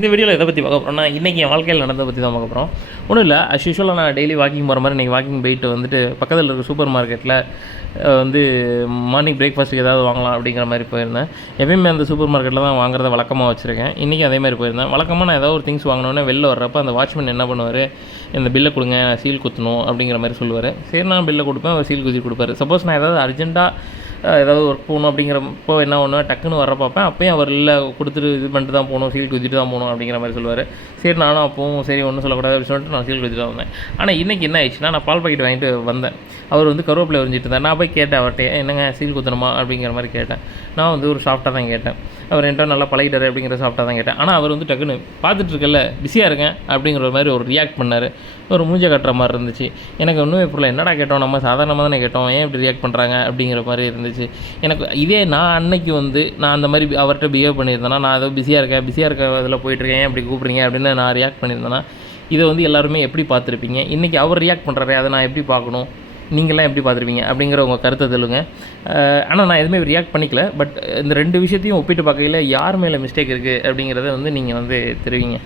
இந்த வீடியோவில் எதை பற்றி பார்க்க போகிறோம்னா, இன்றைக்கி என் வாழ்க்கையில் நடந்ததை பற்றி தான் பார்க்க போகிறோம். ஒன்றும் இல்லை, அஸ் யூஷுவலாக நான் டெய்லி வாக்கிங் போகிற மாதிரி இன்றைக்கி வாக்கிங் போயிட்டு வந்துட்டு பக்கத்தில் இருக்க சூப்பர் மார்க்கெட்டில் வந்து மார்னிங் பிரேக்ஃபாஸ்ட்டுக்கு ஏதாவது வாங்கலாம் அப்படிங்கிற மாதிரி போயிருந்தேன். எப்பயுமே அந்த சூப்பர் மார்க்கெட்டில் தான் வாங்குறத வழக்கமாக வச்சுருக்கேன். இன்றைக்கி அதே மாதிரி போயிருந்தேன். வழக்கமாக நான் ஏதாவது ஒரு திங்ஸ் வாங்கினோன்னே வெளில வர்றப்போ அந்த வாட்ச்மேன் என்ன பண்ணுவார், இந்த பில்லை கொடுங்க, சீல் குத்தணும் அப்படிங்கிற மாதிரி சொல்லுவார். சரி, நான் பில்லை கொடுப்பேன், அவர் சீல் குத்தி கொடுப்பாரு. சப்போஸ் நான் ஏதாவது அர்ஜென்ட்டாக ஏதாவது ஒர்க் போகணும் அப்படிங்கிறப்போ என்ன பண்ணுவேன், டக்குன்னு வர பார்ப்பேன். அப்போயும் அவர் இல்லை, கொடுத்துட்டு இது பண்ணிட்டு தான் போகணும், சீல் குத்திட்டு தான் போகணும் அப்படிங்கிற மாதிரி சொல்லுவார். சரி, நானும் அப்போவும் சரி ஒன்றும் சொல்லக்கூடாது அப்படின்னு சொல்லிட்டு நான் சீல் குத்திட்டு தான் வந்தேன். ஆனால் இன்றைக்கி என்ன ஆயிடுச்சுன்னா, நான் பால் பாக்கெட் வாங்கிட்டு வந்தேன். அவர் வந்து கருவேப்பிலை உறிஞ்சிட்டு இருந்தார். நான் போய் கேட்டேன் அவர்கிட்ட, என்னங்க சீல் குத்தணுமா அப்படிங்கிற மாதிரி கேட்டேன். நான் வந்து ஒரு சாஃப்ட்டாக தான் கேட்டேன். அவர் என்கிட்ட நல்லா பழகிட்டார் அப்படிங்கிற சாஃப்ட்டாக தான் கேட்டேன். ஆனால் அவர் வந்து டக்குன்னு பார்த்துட்டு இருக்கல, பிஸியாக இருக்கேன் அப்படிங்கிற மாதிரி ஒரு ரியாக்ட் பண்ணார். ஒரு மூஞ்ச கட்டுற மாதிரி இருந்துச்சு. எனக்கு ஒன்றுமே புரியல, என்னடா கேட்டோம், நம்ம சாதாரணமாக தானே கேட்டோம், ஏன் இப்படி ரியாக்ட் பண்ணுறாங்க அப்படிங்கிற மாதிரி இருந்துச்சு. எனக்கு இதே நான் அன்னைக்கு வந்து நான் அந்த மாதிரி அவர்கிட்ட பிஹேவ் பண்ணியிருந்தேன்னா, நான் ஏதோ பிஸியாக இருக்க இதில் போயிட்டுருக்கேன், ஏன் அப்படி கூப்பிட்றீங்க அப்படின்னு நான் ரியாக்ட் பண்ணியிருந்தேன்னா, இதை வந்து எல்லாருமே எப்படி பார்த்துருப்பீங்க? இன்றைக்கி அவர் ரியாக்ட் பண்ணுறாரு, அதை நான் எப்படி பார்க்கணும், நீங்களாம் எப்படி பார்த்துருப்பீங்க அப்படிங்கிற உங்கள் கருத்தை சொல்லுங்கள். ஆனால் நான் எதுவுமே ரியாக்ட் பண்ணிக்கல. பட் இந்த ரெண்டு விஷயத்தையும் ஒப்பிட்டு பார்க்கையில் யார் மேலே மிஸ்டேக் இருக்குது அப்படிங்கிறத வந்து நீங்கள் வந்து தெரிவிங்க.